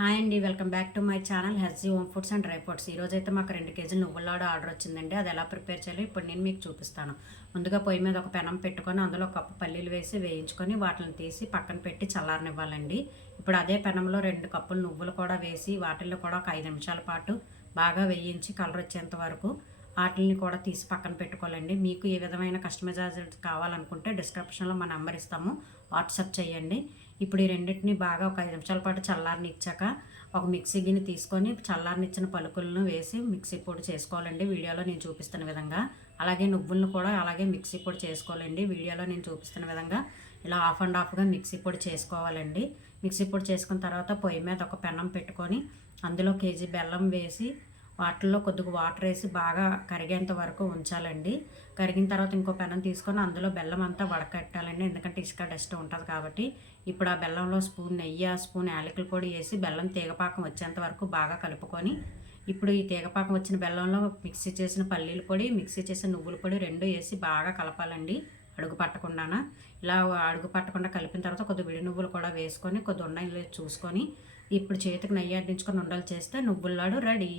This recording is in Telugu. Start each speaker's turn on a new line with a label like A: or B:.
A: హాయ్ అండి welcome back to my channel healthy home foods and dry fruits ఈరోజు అయితే మాకు రెండు కేజీలు నువ్వులాడు ఆర్డర్ వచ్చిందండి. అది ఎలా ప్రిపేర్ చేయాలో ఇప్పుడు నేను మీకు చూపిస్తాను. ముందుగా పొయ్యి మీద ఒక పెనం పెట్టుకొని అందులో ఒక కప్పు పల్లీలు వేసి వేయించుకొని వాటిని తీసి పక్కన పెట్టి చల్లారనివ్వాలండి. ఇప్పుడు అదే పెనంలో రెండు కప్పులు నువ్వులు కూడా వేసి వాటిల్లో కూడా ఒక ఐదు నిమిషాల పాటు బాగా వేయించి కలర్ వచ్చేంత వరకు వాటిని కూడా తీసి పక్కన పెట్టుకోవాలండి. మీకు ఏ విధమైన కస్టమైజేషన్ కావాలనుకుంటే డిస్క్రిప్షన్లో మా నెంబర్ ఇస్తాము. వాట్సాప్ చేయండి. ఇప్పుడు ఈ రెండింటిని బాగా ఒక ఐదు నిమిషాల పాటు చల్లారనిచ్చాక ఒక మిక్సీ గిన్నె తీసుకొని చల్లారనిచ్చిన పలుకులను వేసి మిక్సీ పొడి చేసుకోవాలండి. వీడియోలో నేను చూపిస్తున్న విధంగా. అలాగే నువ్వులను కూడా అలాగే మిక్సీ పొడి చేసుకోవాలండి. వీడియోలో నేను చూపిస్తున్న విధంగా ఇలా ఆఫ్ అండ్ ఆఫ్గా మిక్సీ పొడి చేసుకోవాలండి. మిక్సీ పొడి చేసుకున్న తర్వాత పొయ్యి మీద ఒక పెన్నం పెట్టుకొని అందులో కేజీ బెల్లం వేసి వాటిల్లో కొద్దిగా వాటర్ వేసి బాగా కరిగేంత వరకు ఉంచాలండి. కరిగిన తర్వాత ఇంకో పెనం తీసుకొని అందులో బెల్లం అంతా వడకట్టాలండి. ఎందుకంటే ఇసుక డస్ట్ ఉంటుంది కాబట్టి. ఇప్పుడు ఆ బెల్లంలో స్పూన్ నెయ్యి స్పూన్ యాలకుల పొడి వేసి బెల్లం తీగపాకం వచ్చేంత వరకు బాగా కలుపుకొని ఇప్పుడు ఈ తీగపాకం వచ్చిన బెల్లంలో మిక్సీ చేసిన పల్లీల పొడి మిక్సీ చేసిన నువ్వుల పొడి రెండు వేసి బాగా కలపాలండి అడుగు పట్టకుండాన. ఇలా అడుగు పట్టకుండా కలిపిన తర్వాత కొద్ది విడి నువ్వులు కూడా వేసుకొని కొద్ది ఉండలు చూసుకొని ఇప్పుడు చేతికి నెయ్యి అడ్డించుకొని ఉండలు చేస్తే నువ్వుల్లాడు రెడీ.